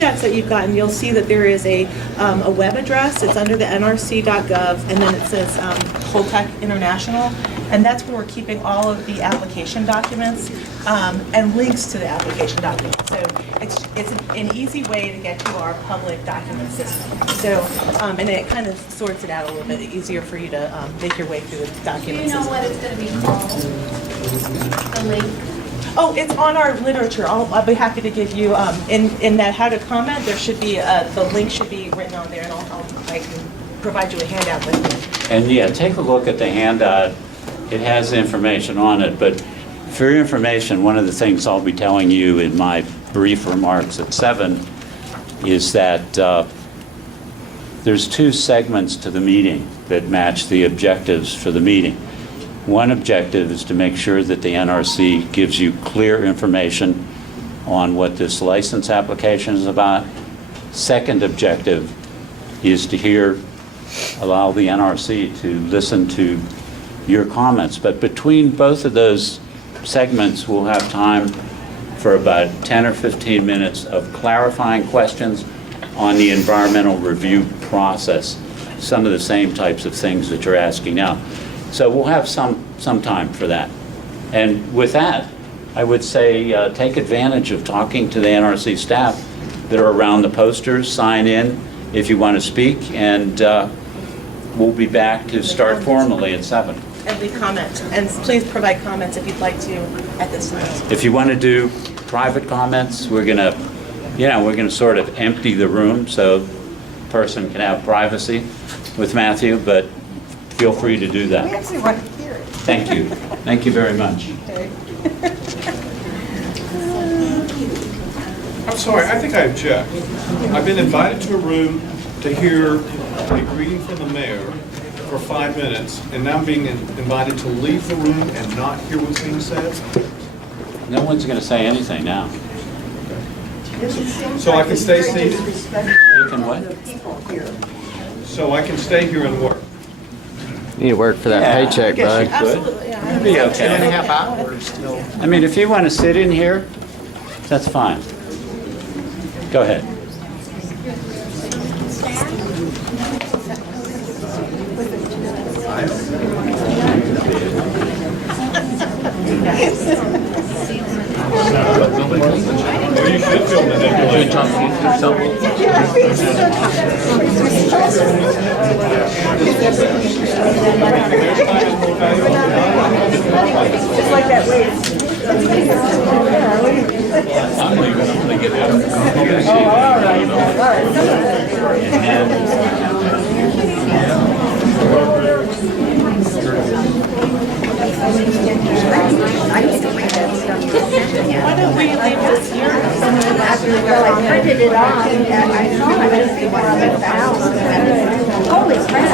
chats that you've gotten, you'll see that there is a web address. It's under the nrc.gov, and then it says Holtec International, and that's where we're keeping all of the application documents and links to the application documents. So it's an easy way to get to our public document system. So and it kind of sorts it out a little bit easier for you to make your way through the document system. Do you know what it's going to be called? The link? Oh, it's on our literature. I'll be happy to give you, in that how to comment, there should be, the link should be written on there, and I can provide you a handout with it. And yeah, take a look at the handout. It has information on it, but for your information, one of the things I'll be telling you in my brief remarks at 7 is that there's 2 segments to the meeting that match the objectives for the meeting. One objective is to make sure that the NRC gives you clear information on what this license application is about. Second objective is to allow the NRC to listen to your comments. But between both of those segments, we'll have time for about 10 or 15 minutes of clarifying questions on the environmental review process, some of the same types of things that you're asking now. So we'll have some time for that. And with that, I would say take advantage of talking to the NRC staff that are around the posters. Sign in if you want to speak, and we'll be back to start formally at 7. And leave comments. And please provide comments if you'd like to at this time. If you want to do private comments, we're going to sort of empty the room so the person can have privacy with Matthew, but feel free to do that. We actually want to hear it. Thank you. Thank you very much. Okay. I'm sorry, I think I object. I've been invited to a room to hear a greeting from the mayor for 5 minutes, and now I'm being invited to leave the room and not hear what's being said. No one's going to say anything now. So I can stay seated? You can what? So I can stay here and work? You need to work for that paycheck, bud. Absolutely, yeah. It'll be okay. 2.5 hours still. I mean, if you want to sit in here, that's fine. Go ahead. Maybe you should feel manipulated. Just like that way. I'm leaving. I'm going to get out of the car. Why don't we leave this here? Well, I printed it off, and I saw it, just before I left the house. Holy crap.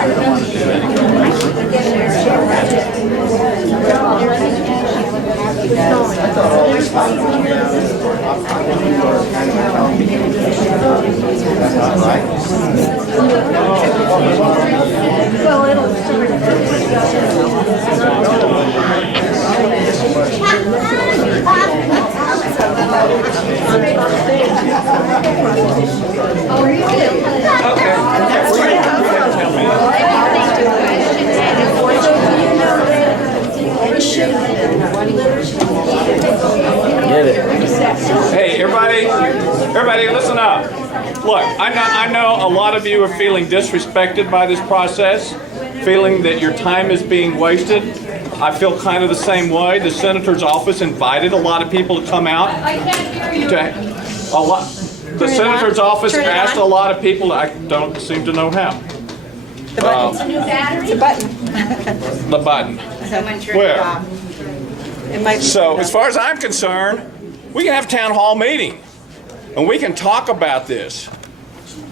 Well, it'll Hey, everybody listen up. Look, I know a lot of you are feeling disrespected by this process, feeling that your time is being wasted. I feel kind of the same way. The senator's office invited a lot of people to come out. The senator's office asked a lot of people. I don't seem to know how. The button's a new battery? The button. The button. Someone turned it Where? off. It might be. So as far as I'm concerned, we can have a town hall meeting and we can talk about this.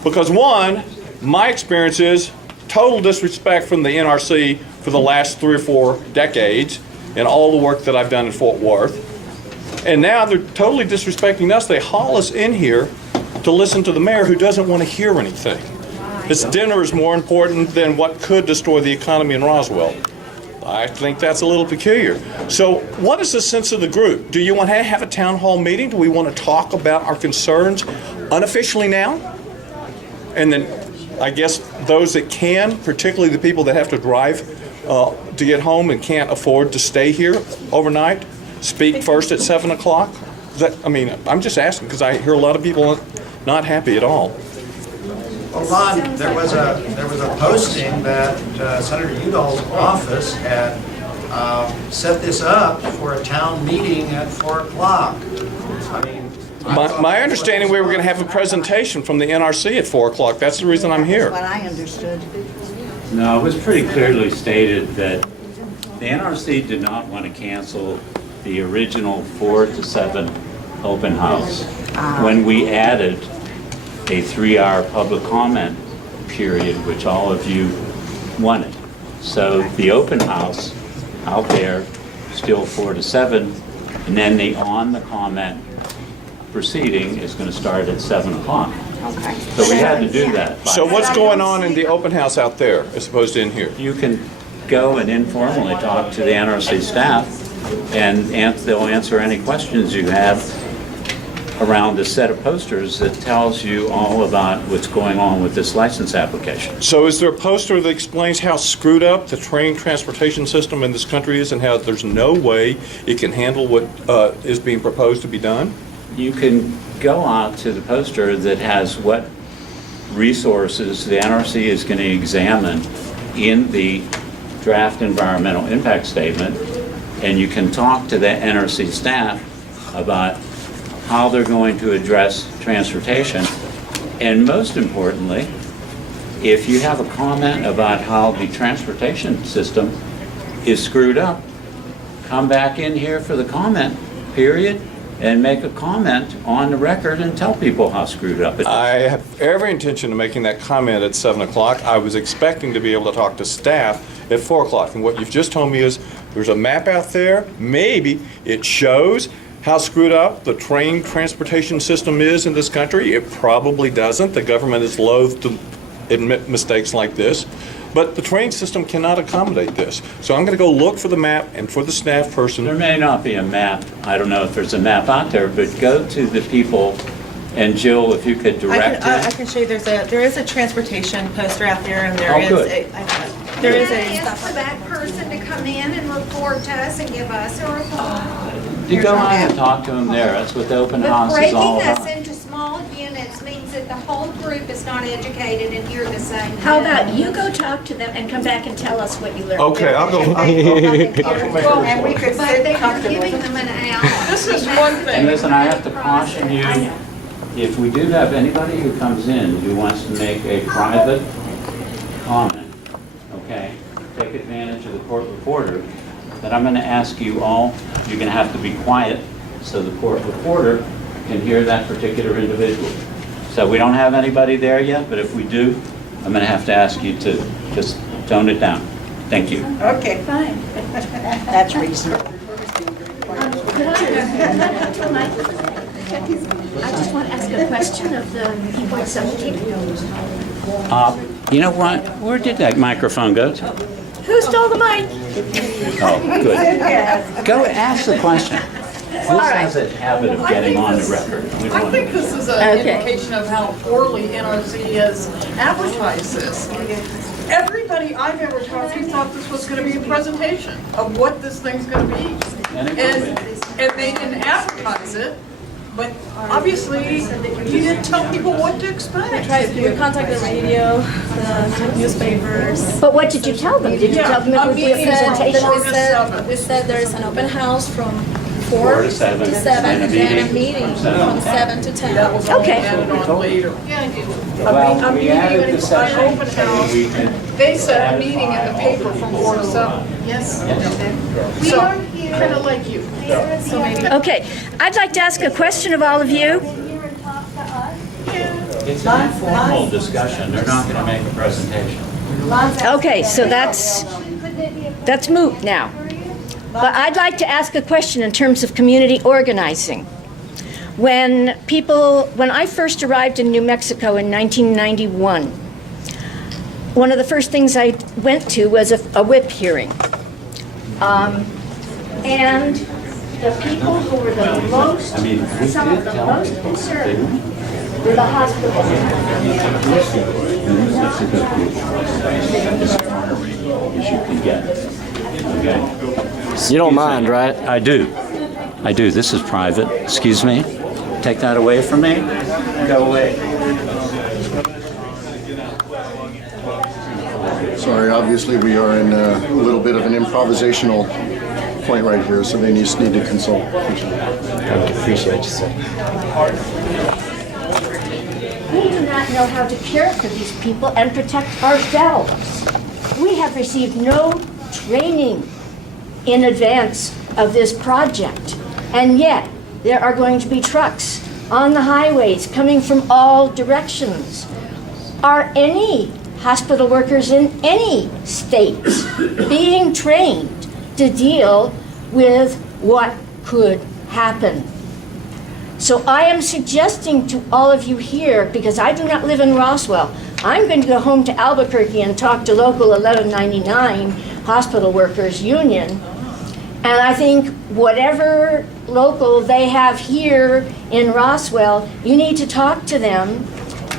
Because one, my experience is total disrespect from the NRC for the last 3 or 4 decades and all the work that I've done in Fort Worth. And now they're totally disrespecting us. They haul us in here to listen to the mayor who doesn't want to hear anything. His dinner is more important than what could destroy the economy in Roswell. I think that's a little peculiar. So what is the sense of the group? Do you want to have a town hall meeting? Do we want to talk about our concerns unofficially now? And then I guess those that can, particularly the people that have to drive to get home and can't afford to stay here overnight, speak first at 7 o'clock? I'm just asking because I hear a lot of people not happy at all. Well, Ron, there was a posting that Senator Udall's office had set this up for a town meeting at 4 o'clock. I mean, My understanding, we were going to have a presentation from the NRC at 4 o'clock. That's the reason I'm here. What I understood. No, it was pretty clearly stated that the NRC did not want to cancel the original 4 to 7 open house. When we added a 3-hour public comment period, which all of you wanted. So the open house out there, still 4 to 7, and then the on-the-comment proceeding is going to start at 7 o'clock. Okay. So we had to do that. So what's going on in the open house out there as opposed to in here? You can go and informally talk to the NRC staff, and they'll answer any questions you have around a set of posters that tells you all about what's going on with this license application. So is there a poster that explains how screwed up the train transportation system in this country is and how there's no way it can handle what is being proposed to be done? You can go out to the poster that has what resources the NRC is going to examine in the draft environmental impact statement, and you can talk to the NRC staff about how they're going to address transportation. And most importantly, if you have a comment about how the transportation system is screwed up, come back in here for the comment period and make a comment on the record and tell people how screwed up it is. I have every intention of making that comment at 7 o'clock. I was expecting to be able to talk to staff at 4 o'clock. And what you've just told me is there's a map out there. Maybe it shows how screwed up the train transportation system is in this country. It probably doesn't. The government is loath to admit mistakes like this. But the train system cannot accommodate this. So I'm going to go look for the map and for the staff person. There may not be a map. I don't know if there's a map out there, but go to the people, and Jill, if you could direct I it. can show you, there is a transportation poster out there, and there Oh, is good. there is Can I a. ask for that person to come in and report to us and give us a report? You go on and talk to them there. That's what the open But house is breaking all us about. into small units means that the whole group is not educated and hear the same. How thing. about you go talk to them and come back and tell us what you learned? Okay, I'll go. And we could But sit they're comfortably. giving them an hour. This is one And thing. listen, I have to caution you, if we do have anybody who comes in who wants to make a private comment, okay, take advantage of the court reporter, then I'm going to ask you all, you're going to have to be quiet so the court reporter can hear that particular individual. So we don't have anybody there yet, but if we do, I'm going to have to ask you to just tone it down. Thank you. Okay. Fine. That's reasonable. I just want to ask a question of the people at 17. You know what? Where did that microphone go to? Who stole the mic? Oh, good. Go ask the question. This has a habit of getting on the record. We don't I want think to- this is an Okay. indication of how poorly NRC has advertised this. Everybody I've ever talked to thought this was going to be a presentation of what this thing's going to be. And it And, will be. and they didn't advertise it, but obviously you didn't tell people what to expect. We contacted the radio, the newspapers. But what did you tell them? Did you tell them it would be a presentation? We said there is an open house from 4 to 7, to 7, and a and a meeting meeting from 7 from 7 to 10. That was all Okay. added on later. Well, we added the An section open so house. we can. They said a meeting in the paper from 4 to 7. Yes. So, kind of like you. So maybe. Okay, I'd like to ask a question of all of you. Here and talk to us. It's an informal discussion. They're not going to make a presentation. Okay, so that's moot now. But I'd like to ask a question in terms of community organizing. When I first arrived in New Mexico in 1991, one of the first things I went to was a whip hearing. And the people who were the most, some of the most concerned were the hospitals. You don't mind, right? I do. I do. This is private. Excuse me. Take that away from me. Go away. Sorry, obviously we are in a little bit of an improvisational point right here, so they just need to consult. I appreciate you, sir. We do not know how to care for these people and protect ourselves. We have received no training in advance of this project, and yet there are going to be trucks on the highways coming from all directions. Are any hospital workers in any states being trained to deal with what could happen? So I am suggesting to all of you here, because I do not live in Roswell, I'm going to go home to Albuquerque and talk to local 1199 hospital workers union, and I think whatever local they have here in Roswell, you need to talk to them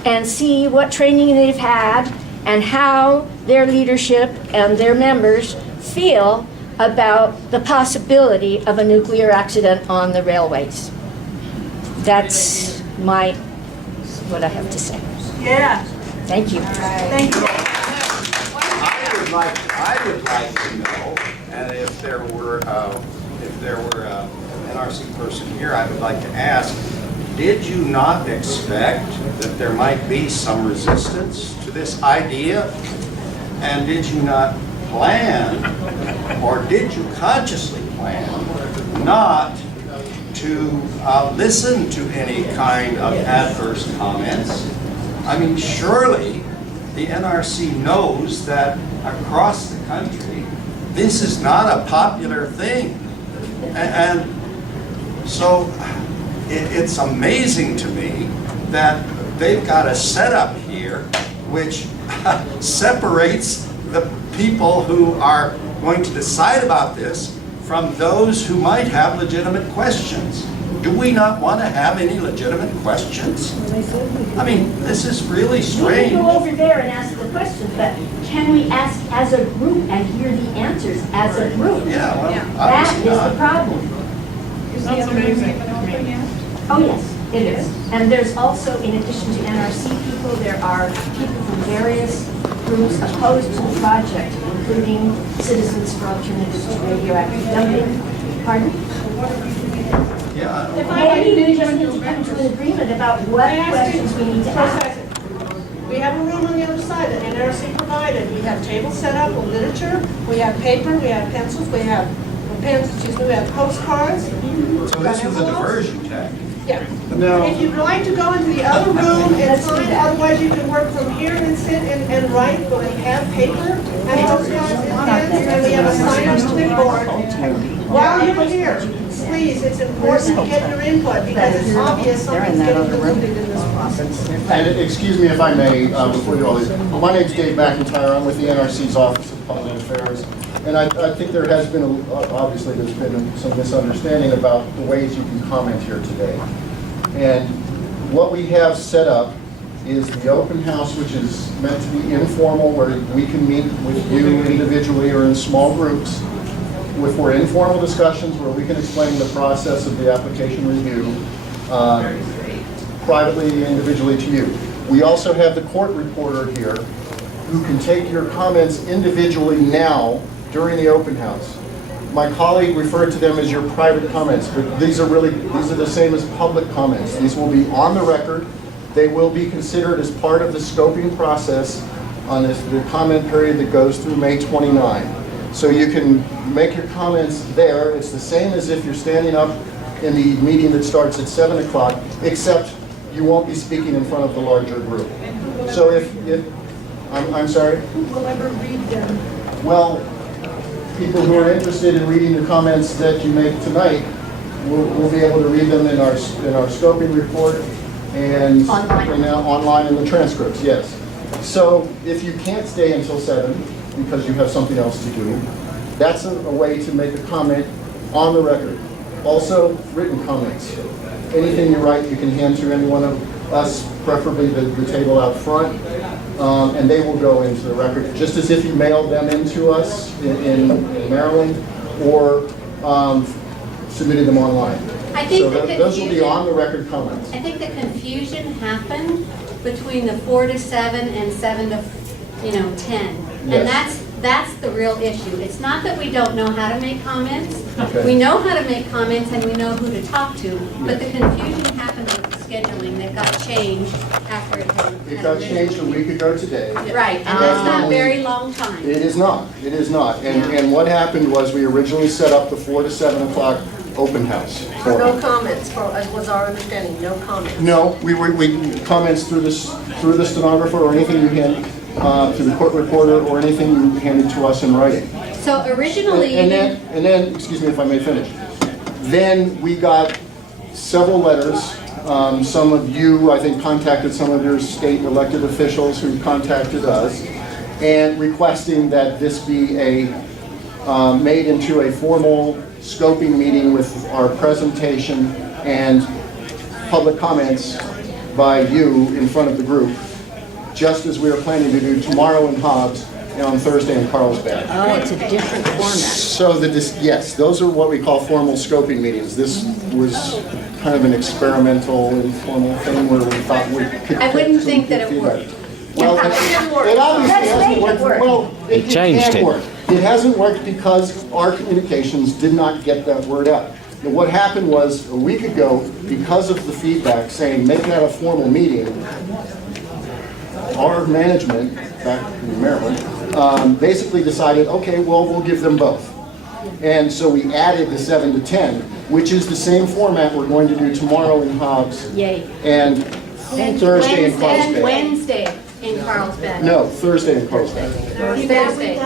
and see what training they've had and how their leadership and their members feel about the possibility of a nuclear accident on the railways. That's what I have to say. Yeah. Thank you. Thank you. I would like to know, and if there were an NRC person here, I would like to ask, did you not expect that there might be some resistance to this idea? And did you not plan, or did you consciously plan, not to listen to any kind of adverse comments? I mean, surely the NRC knows that across the country, this is not a popular thing. And so it's amazing to me that they've got a setup here which separates the people who are going to decide about this from those who might have legitimate questions. Do we not want to have any legitimate questions? I mean, this is really We strange. can go over there and ask the questions, but can we ask as a group and hear the answers as a group? Yeah, well, That obviously is the not. problem. That's amazing. Oh, yes, it is. And there's also, in addition to NRC people, there are people from various groups opposed to the project, including Citizens for Alternatives to Radioactive Dumping. Pardon? Yeah. Maybe we just need to come to an agreement about what questions we need to ask. We have a room on the other side that NRC provided. We have tables set up with literature, we have paper, we have pencils, we have pens, excuse me, we have postcards. So this was a diversion tactic. Yeah. If you'd like to go into the other room and sign, otherwise you can work from here and sit and write, but we have paper and postcards and pens, and we have a sign-up clipboard. While you're here, please, it's important to get your input because it's obvious something's getting diluted in this process. And excuse me if I may, before you all leave, my name's Dave McIntyre. I'm with the NRC's Office of Public Affairs. And I think there has been, obviously, there's been some misunderstanding about the ways you can comment here today. And what we have set up is the open house, which is meant to be informal, where we can meet with you individually or in small groups for informal discussions where we can explain the process of the application review privately, individually to you. We also have the court reporter here who can take your comments individually now during the open house. My colleague referred to them as your private comments, but these are the same as public comments. These will be on the record. They will be considered as part of the scoping process on the comment period that goes through May 29. So you can make your comments there. It's the same as if you're standing up in the meeting that starts at 7 o'clock, except you won't be speaking in front of the larger group. So I'm sorry? Who will ever read them? Well, people who are interested in reading the comments that you make tonight will be able to read them in our scoping report and online in the transcripts, yes. So if you can't stay until 7 because you have something else to do, That's a way to make a comment on the record. Also, written comments. Anything you write, you can hand to any one of us, preferably the table out front, and they will go into the record, just as if you mailed them into us in Maryland, or submitted them online. I think So the those will be confusion- on the record comments. I think the confusion happened between the 4 to 7 and 7 to, 10. Yes. And that's the real issue. It's not that we don't know how to make comments. Okay. We know how to make comments and we know who to talk to, but the confusion happened with the scheduling that got changed after it had. It got changed a week ago today. Right, and that's not a very long time. It is not, it is not. And what happened was we originally set up the 4 to 7 o'clock open house. No comments, as was our understanding, no comments. No, we comments through the stenographer, or anything you hand to the court reporter, or anything you handed to us in writing. So originally, And then, excuse me if I may finish. Then we got several letters. Some of you, I think, contacted some of your state elected officials who contacted us, and requesting that this be made into a formal scoping meeting with our presentation and public comments by you in front of the group, just as we are planning to do tomorrow in Hobbs and on Thursday in Carlsbad. Oh, it's a different format. So yes, those are what we call formal scoping meetings. This was kind of an experimental, informal thing where we thought we could. I wouldn't think that it worked. Well, it obviously hasn't worked. Well, it changed can it. work. It hasn't worked because our communications did not get that word out. And what happened was, a week ago, because of the feedback saying, make that a formal meeting, our management, back in Maryland, basically decided, okay, well, we'll give them both. And so we added the 7 to 10, which is the same format we're going to do tomorrow in Hobbs. Yay. And Thursday in Carlsbad. Wednesday in Carlsbad. No, Thursday in Carlsbad. Thursday.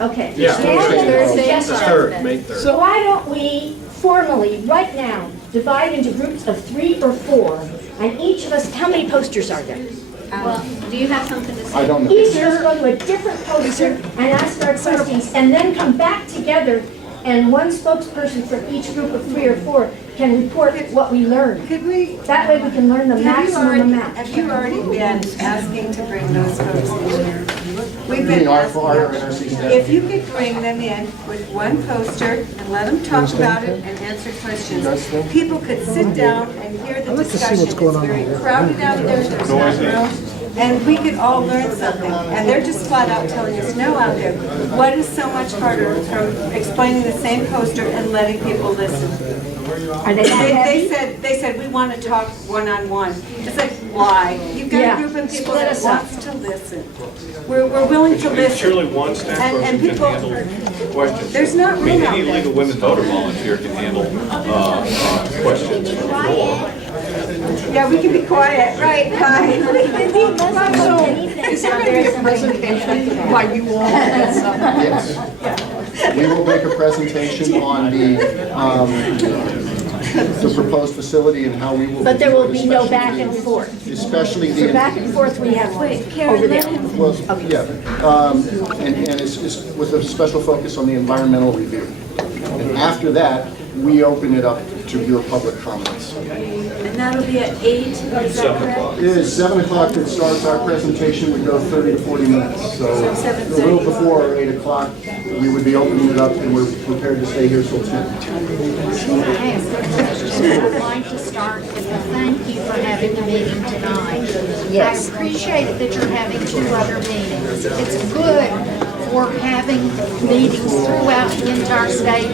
Okay. Yeah. Thursday in Third, Carlsbad. May 3rd. So why don't we formally, right now, divide into groups of 3 or 4, and each of us, how many posters are there? Well, do you have something to say? I don't know. Each of us go to a different poster and ask our questions, and then come back together, and one spokesperson from each group of 3 or 4 can report what we learned. Could we, That way we can learn the maximum amount. have you already been asking to bring those folks in here? We've You been mean our asking, NRC staff? if you could bring them in with one poster and let them talk about it and answer questions, people could sit down and hear the discussion. It's very crowded out there, there's not room. And we could all learn something. And they're just flat out telling us no out there. What is so much harder from explaining the same poster and letting people listen? Are they They said, we want to talk one-on-one. It's like, why? You've got Yeah. a group of people Split that us up. wants to listen. We're willing to listen. Surely one staff And person can people, handle questions. there's not I mean, room out any there. League of Women Voter volunteer can handle questions. Yeah, we can be quiet, right, fine. So, is there going to be a presentation by you all? Yes. We will make a presentation on the proposed facility and how we will. But there will be no back and forth. Especially For the. back and forth, we have over there. Well, yeah, and it's with a special focus on the environmental review. And after that, we open it up to your public comments. And that'll be at 8, is that correct? It is 7 o'clock that starts our presentation, we go 30 to 40 minutes. So a little before 8 o'clock, we would be opening it up, and we're prepared to stay here till 10. I'd like to start with a thank you for having the meeting tonight. Yes. I appreciate it that you're having 2 other meetings. It's good for having meetings throughout the entire state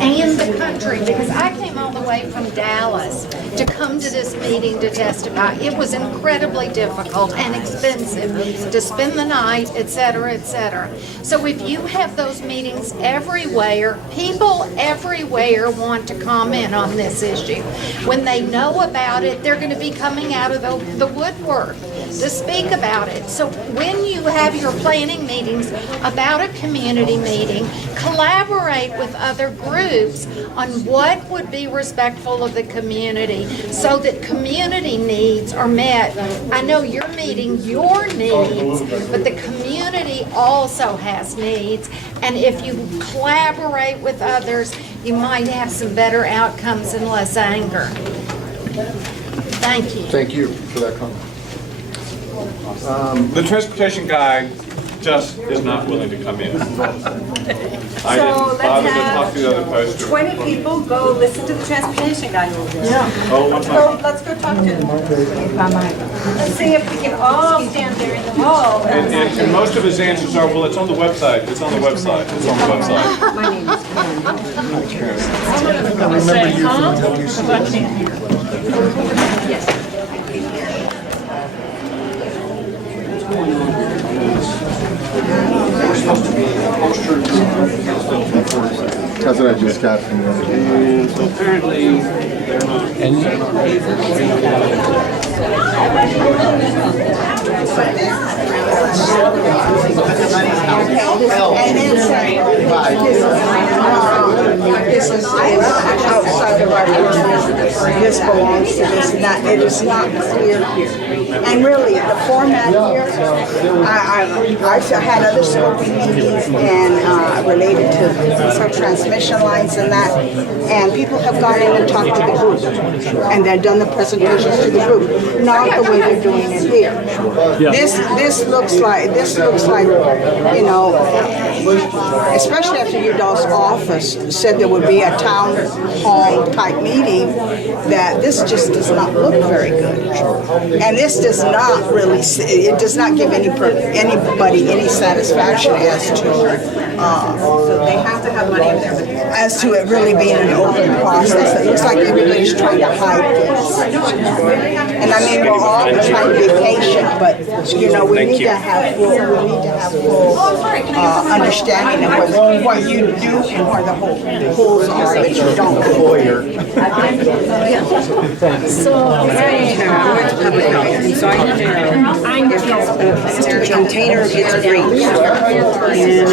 and the country, because I came all the way from Dallas to come to this meeting to testify. It was incredibly difficult and expensive to spend the night, et cetera, et cetera. So if you have those meetings everywhere, people everywhere want to comment on this issue. When they know about it, they're going to be coming out of the woodwork to speak about it. So when you have your planning meetings about a community meeting, collaborate with other groups groups on what would be respectful of the community so that community needs are met. I know you're meeting your needs, but the community also has needs. And if you collaborate with others, you might have some better outcomes and less anger. Thank you. Thank you for that comment. The transportation guy just is not willing to come in. I So didn't let's bother to talk have to the other poster. 20 people go listen to the transportation guy. Oh, one time. Let's go talk to him. Let's see if we can all stand there in the hall. And most of his answers are, well, it's on the website, it's on the website, it's on the website. My name is That's what I just got from the other day. So apparently, they're not. This is outside of our jurisdiction. This belongs to this, it is not clear here. And really, the format here, I've had other scoping meetings and related to some transmission lines and that, and people have gone in and talked to the group, and they've done the presentations to the group, not the way they're doing it here. This looks like, you know, especially after UDOL's office said there would be a town hall type meeting, that this just does not look very good. And this does not really, it does not give anybody any satisfaction as to, So they have to have money in there. as to it really being an open process. It looks like everybody's trying to hide this. And I mean, we're all trying to be patient, but, you know, we need to have full understanding of what you do and where the holes are that you don't. Mr. Container gets breached in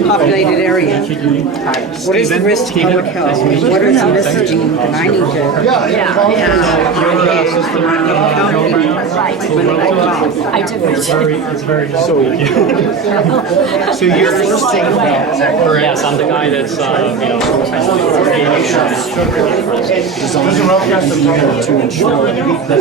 a populated area. What is the risk to public health? What is the messaging that I need to? I took it. So you're yes, I'm the guy that's to ensure that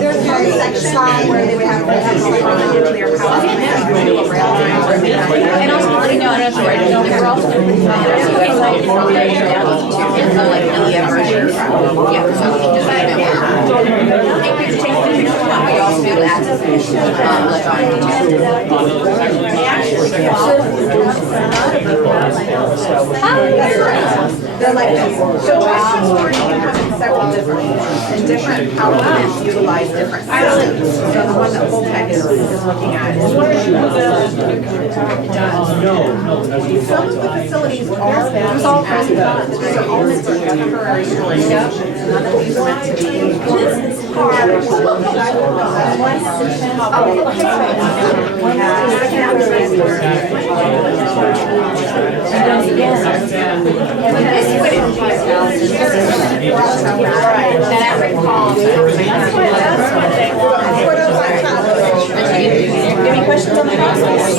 There's some where they would have nuclear power. And also, you know, we're also like ELEA version. Yeah, so we can just we also do They're like, so transporting has several different power plants utilize different systems. So the one that Holtec is looking at is some of the facilities are used as guns. They're all meant for temporary storage. None of these are meant to be Any questions on the process?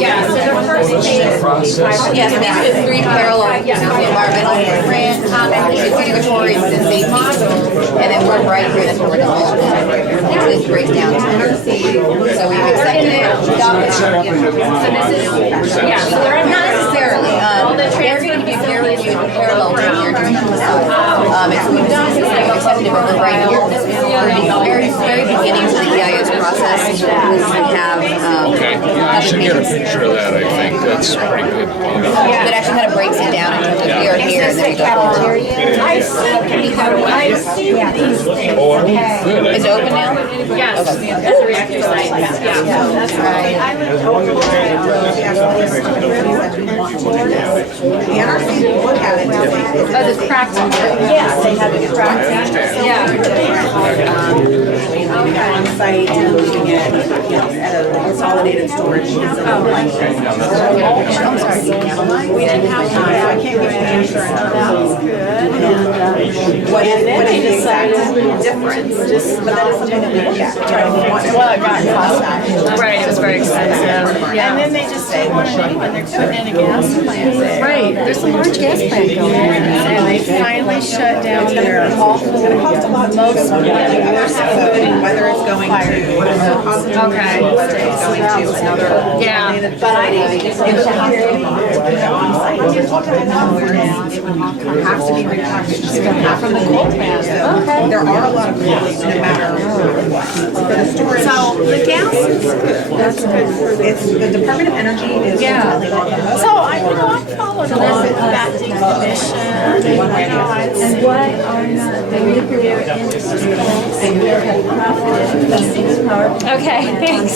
Yeah, so the first phase, yes, we did 3 parallel, the environmental footprint, regulatory, and safety, and then we're right here, that's what we're doing. This breaks down to NRC, so we've accepted it, adopted it. So this is, yeah, so they're not necessarily, they're going to be peer reviewed in parallel to here during the side. It's we've done this, they've accepted it, but we're right here. This is the very beginning of the EIS process. We have, Okay, yeah, I should get a picture of that, I think. That's pretty good. that actually kind of breaks it down into we are here, and then we go forward. I've seen these. Oh, Is it open now? Yes, the reactor site. Yeah, that's right. The NRC will look at it. Oh, the cracked one. Yeah, they have it cracked. Yeah. On site and looking at, at a consolidated storage facility. I'm sorry. We didn't have time, so I can't give you the answer. That was good. What is the exact difference? But that is something that we look at. Well, it got cost. Right, it was very expensive. Yeah. And then they just say, want to know when they're putting in a gas plant there. Right, there's a large gas plant going on. And they finally shut down their awful, most Whether it's going to, okay. whether it's going to another. Yeah. But I have to be repackaged from the coal plant. So there are a lot of costs no matter what. For the storage. So the gas is good. That's good. It's, the Department of Energy is definitely like the most. So I followed along with that decommission. And why are not the nuclear industry that have profited from these power plants? Okay, thanks.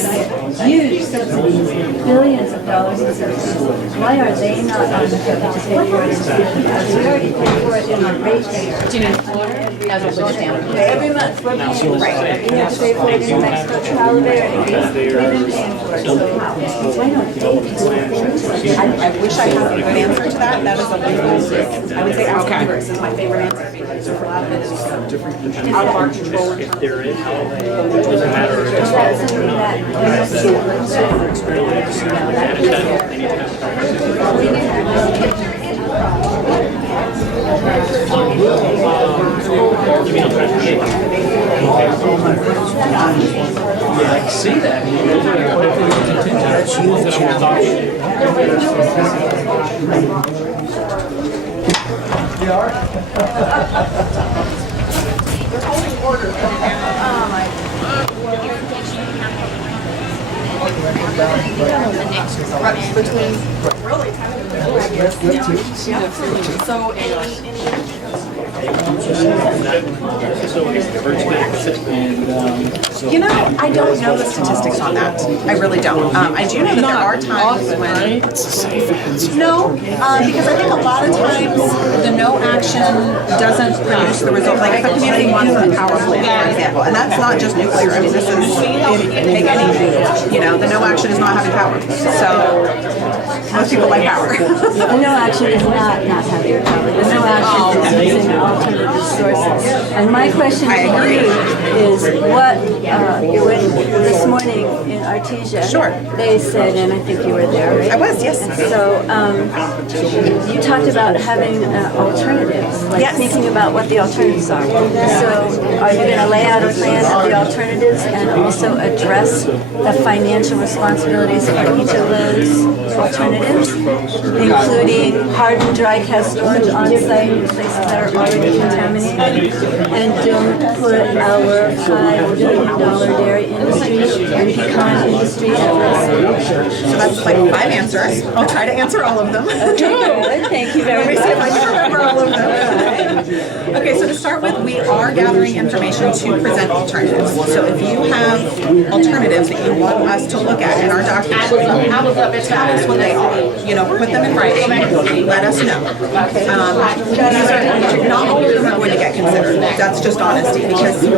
Huge subsidies, billions of dollars in subsidies. Why are they not on the hook to pay for it instead? We already pay for it in our ratepayers. Do you need water? As a put it down. Every month, we're paying for it. We have to pay for it in Mexico, Talavera, and we've been paying for it. So why don't they do something? I wish I had a good answer to that. That is a legal, I would say ask Congress is my favorite answer because a lot of it is out of our control. If there is, it doesn't matter. That's something that I see that. You know, I don't know the statistics on that. I really don't. I do know that there are times when... No, because I think a lot of times the no action doesn't produce the result. Like if a community wants a power plant, for example, and that's not just nuclear. I mean, this is take anything. You know, the no action is not having power. So most people like power. The no action is not having power. The no action is using alternative sources. And my question to you is what you went this morning in Artesia. Sure. They said, and I think you were there, right? I was, yes. So you talked about having alternatives, like Yes. thinking about what the alternatives are. So are you going to lay out a plan of the alternatives and also address the financial responsibilities for each of those alternatives, including hard and dry cast storage on site in places that are already contaminated, and don't put our $5 billion dairy industry and pecan industry at risk? So that's like 5 answers. I'll try to answer all of them. Okay, thank you very Let me much. see if I can remember all of them. Okay, so to start with, we are gathering information to present alternatives. So if you have alternatives that you want us to look at in our document, tell us what they are. You know, put them in writing. Let us know. Not all of them are going to get considered. That's just honesty because we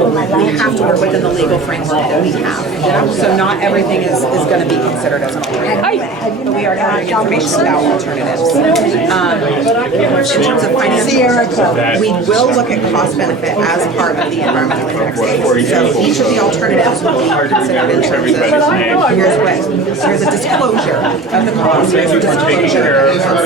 have to work within the legal framework that we have. So not everything is going to be considered as an alternative. But we are gathering information about alternatives. In terms of financial, we will look at cost benefit as part of the environmental impact statement. So each of the alternatives will be considered in terms of here's a disclosure of the cost, here's a disclosure of the cost.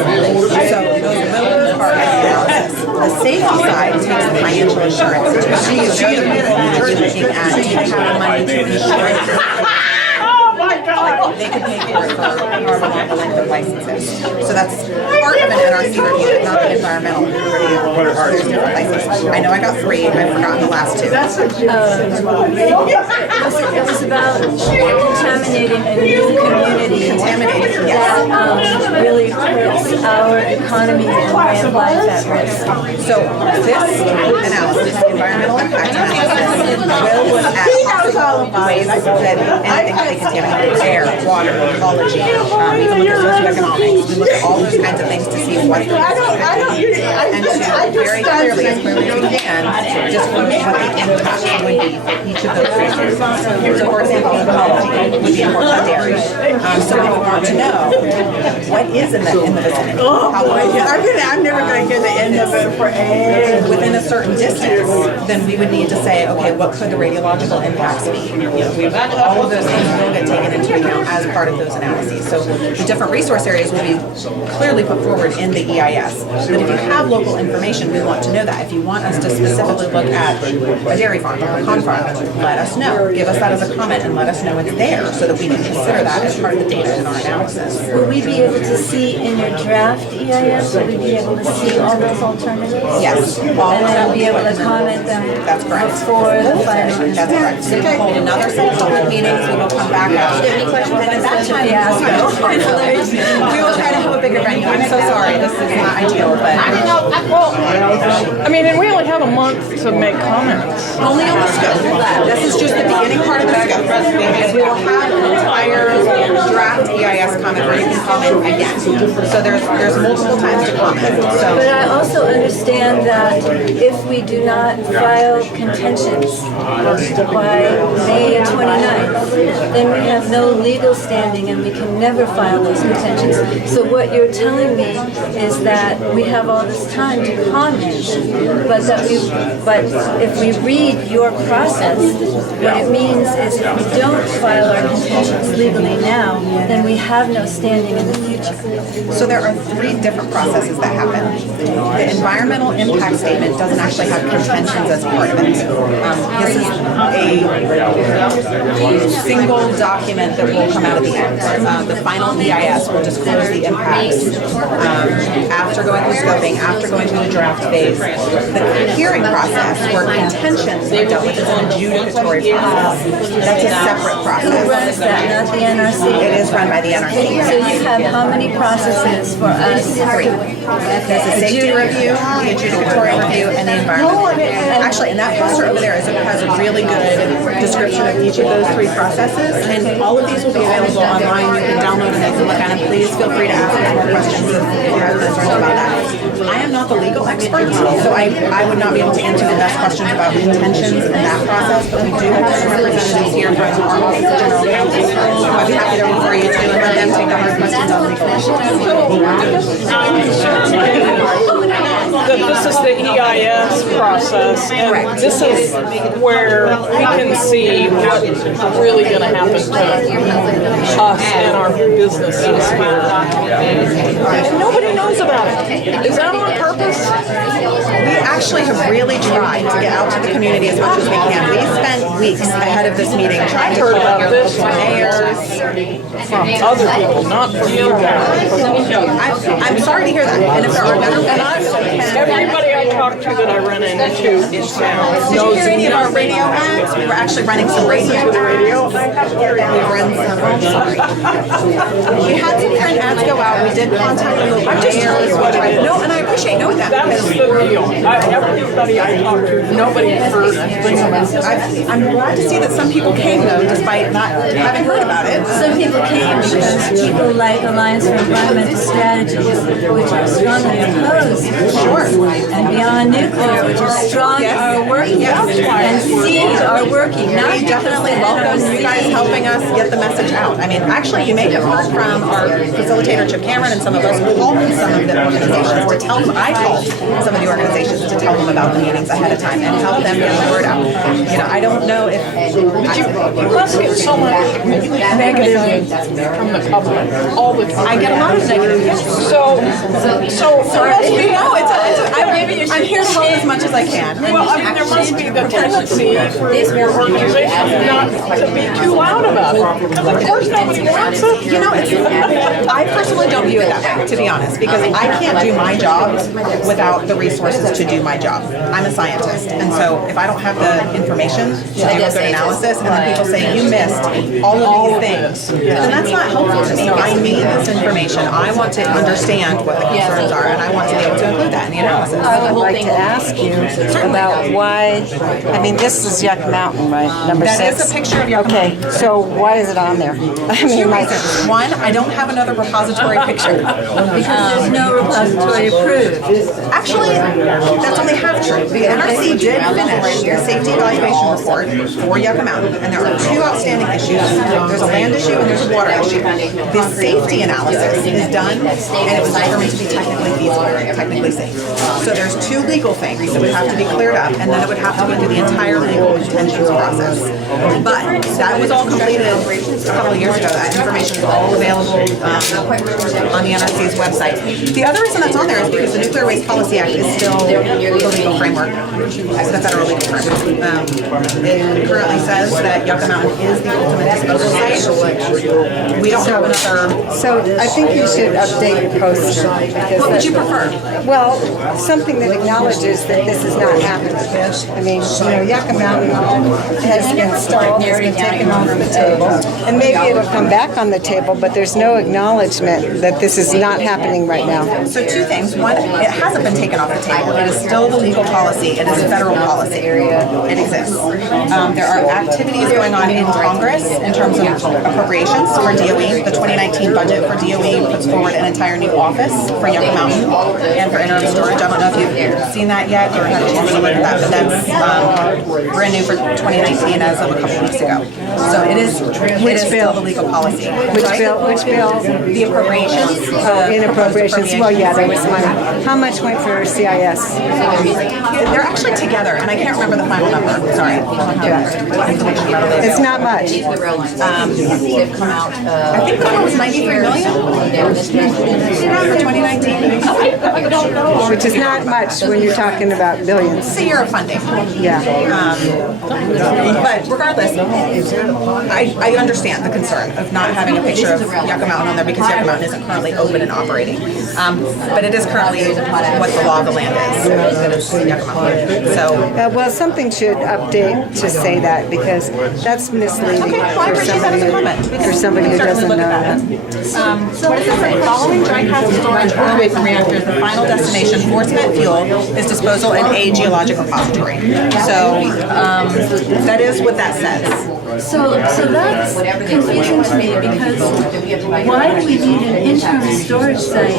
So those will be part of the analysis. The safety side takes the financial insurance into account. So you're looking at do you have the money to insure it? like, they could pay for it for however long the length of licenses. So that's part of an NRC review, not an environmental review. There's different licenses. I know I got 3, I've forgotten the last 2. It was about contaminating a new community. Contaminating, yes. That really puts our economy and way of life at risk. So this analysis, environmental impact analysis, will look at possible ways that anything can be contaminated, air, water, ecology, even look at socioeconomics. We look at all those kinds of things to see what the risk could be, and to very clearly, as clearly as we can, disclose what the impact would be for each of those resources. So for example, ecology would be important dairy. So we want to know what is in the vicinity. I'm never going to hear the end of it for eggs. Within a certain distance, then we would need to say, okay, what could the radiological impacts be? All of those things will get taken into account as part of those analyses. So the different resource areas will be clearly put forward in the EIS. But if you have local information, we want to know that. If you want us to specifically look at a dairy farm or a pecan farm, let us know. Give us that as a comment and let us know it's there so that we can consider that as part of the data in our analysis. Will we be able to see in your draft EIS, will we be able to see all those alternatives? Yes. And then be able to comment them before the final? That's correct. So we'll hold another set of public meetings, we will come back out. And at that time, we will try to have a bigger venue. I'm so sorry, this is not ideal, but. Well, I mean, and we only have a month to make comments. Only on the scope. This is just the beginning part of the scope. We will have an entire draft EIS comment where you can comment again. So there's multiple times to comment. So. But I also understand that if we do not file contentions by May 29th, then we have no legal standing and we can never file those contentions. So what you're telling me is that we have all this time to comment, but if we read your process, what it means is if we don't file our contentions legally now, then we have no standing in the future. So there are 3 different processes that happen. The environmental impact statement doesn't actually have contentions as part of it. This is a single document that will come out at the end. The final EIS will disclose the impacts after going through scoping, after going through the draft phase. The hearing process where contentions are dealt with is an adjudicatory process. That's a separate process. Who runs that, not the NRC? It is run by the NRC. So you have how many processes for us? 3. There's a safety review, the adjudicatory review, and the environmental review. Actually, and that poster over there has a really good description of each of those 3 processes, and all of these will be available online. You can download them, you can look at them. Please feel free to ask us more questions if you have concerns about that. I am not the legal expert, so I would not be able to answer the best questions about contentions in that process, but we do have some representatives here from our Office of General Counsel, who I'd be happy to refer you to and let them take the hard questions on legal This is the EIS process, and this is where we can see what's really going to happen to us and our businesses here. And nobody knows about it. Is that on purpose? We actually have really tried to get out to the community as much as we can. We spent weeks ahead of this meeting trying to Heard talk about to this mayors. from other people, not from you guys. I'm sorry to hear that. And if there are better ways, Everybody I talk to that I run into in town did you knows hear any of our radio ads? We were actually running some radio ads. We've run some. I'm sorry. We had some print ads go out. We did contact the local mayors. No, and I appreciate knowing that. That's the deal. Everybody I talk to, nobody heard anything about it. I'm glad to see that some people came though, despite not having heard about it. Some people came because people like Alliance for Environmental Strategies, which are strongly opposed. Sure. And Beyond Nuclear, which is strong, are working. And SEED are working. Not We definitely welcome you guys helping us get the message out. I mean, actually, you may have heard from our facilitator, Chip Cameron, and some of us who called some of the organizations to tell them. I called some of the organizations to tell them about the meetings ahead of time and help them get the word out. You know, I don't know if... You must get so much negative from the public all the time. I get a lot of negative. So it must be, No, I'm giving you I'm here to help as much as I can. Well, I mean, there must be the tendency for your organization not to be too loud about it. Because of course nobody wants it. You know, I personally don't view it that way, to be honest, because I can't do my job without the resources to do my job. I'm a scientist, and so if I don't have the information to do a good analysis, and then people say, you missed all of these things, then that's not helpful to me. I need this information. I want to understand what the concerns are, and I want to be able to include that in the analysis. I would like to ask you about why, I mean, this is Yucca Mountain, right? Number 6? That is a picture of Yucca Mountain. Okay, so why is it on there? I mean, Two reasons. One, I don't have another repository picture. Because there's no repository approved. Actually, that's only half true. The NRC did finish the safety evaluation report for Yucca Mountain, and there are 2 outstanding issues. There's a land issue and there's a water issue. The safety analysis is done, and it was determined to be technically feasible, technically safe. So there's 2 legal things that would have to be cleared up, and then it would have to go through the entire legal intentions process. But that was all completed a couple of years ago. That information is all available on the NRC's website. The other reason that's on there is because the Nuclear Waste Policy Act is still the legal framework, the federal legal framework. It currently says that Yucca Mountain is the ultimate disposal site. We don't have another. So I think you should update your poster. What would you prefer? Well, something that acknowledges that this is not happening. I mean, you know, Yucca Mountain has been stalled, has been taken off the table, and maybe it'll come back on the table, but there's no acknowledgement that this is not happening right now. So 2 things. One, it hasn't been taken off the table. It is still the legal policy. It is a federal policy. It exists. There are activities going on in Congress in terms of appropriations for DOE. The 2019 budget for DOE puts forward an entire new office for Yucca Mountain and for interim storage. I don't know if you've seen that yet or had a chance to look at that, but that's brand new for 2019 as of a couple weeks ago. So it is still the legal policy. Which bill? Which bill? The appropriations. In appropriations. Well, yeah, there was money. How much went for CIS? They're actually together, and I can't remember the final number. Sorry. It's not much. I think the number was 93 million for 2019. Which is not much when you're talking about billions. It's a year of funding. Yeah. But regardless, I understand the concern of not having a picture of Yucca Mountain on there because Yucca Mountain isn't currently open and operating. But it is currently what the law of the land is. It is Yucca Mountain. So. Well, something should update to say that because that's misleading for somebody who doesn't know that. What is it? Following dry cask storage or away from reactors, the final destination for spent fuel is disposal in a geologic repository. So that is what that says. So that's confusing to me because why do we need an interim storage site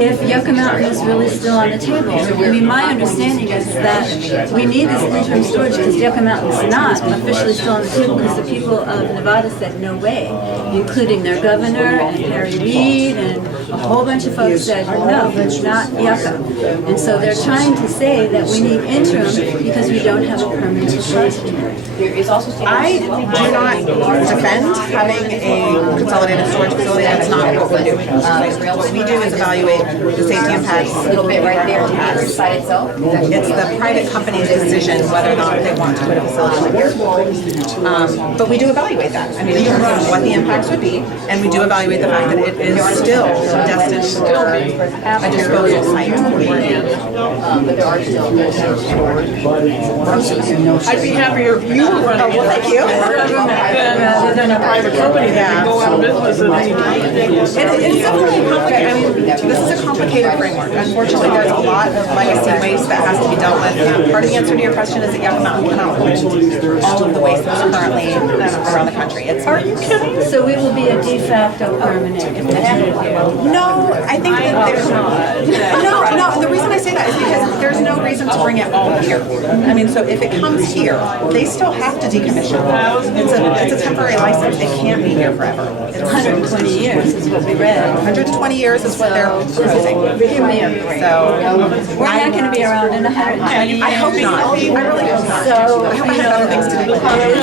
if Yucca Mountain is really still on the table? I mean, my understanding is that we need this interim storage because Yucca Mountain's not officially still on the table because the people of Nevada said no way, including their governor and Harry Reid and a whole bunch of folks said no, it's not Yucca. And so they're trying to say that we need interim because we don't have a permanent repository. I do not defend having a consolidated storage facility. That's not what we do. What we do is evaluate the safety impacts. A little bit right there on the site itself. It's the private company's decision whether or not they want to put a facility like here. But we do evaluate that. I mean, in terms of what the impacts would be, and we do evaluate the fact that it is still destined to be a disposal site. But there are still I'd be happier if you were running. Oh, well, thank you. Than a private company that can go out of business at any time. It's definitely complicated. I mean, this is a complicated framework. Unfortunately, there's a lot of legacy waste that has to be dealt with. Part of the answer to your question is that Yucca Mountain cannot hold all of the waste that's currently around the country. Are you kidding? So it will be a de facto permanent if they have it here. No, I think that there's no. The reason I say that is because there's no reason to bring it all here. I mean, so if it comes here, they still have to decommission. It's a temporary license. It can't be here forever. It's 120 years is what we read. 120 years is what they're proposing. Give me a break. So we're not going to be around in 120 years. I hope not. I really hope not. So I hope I have other things to do.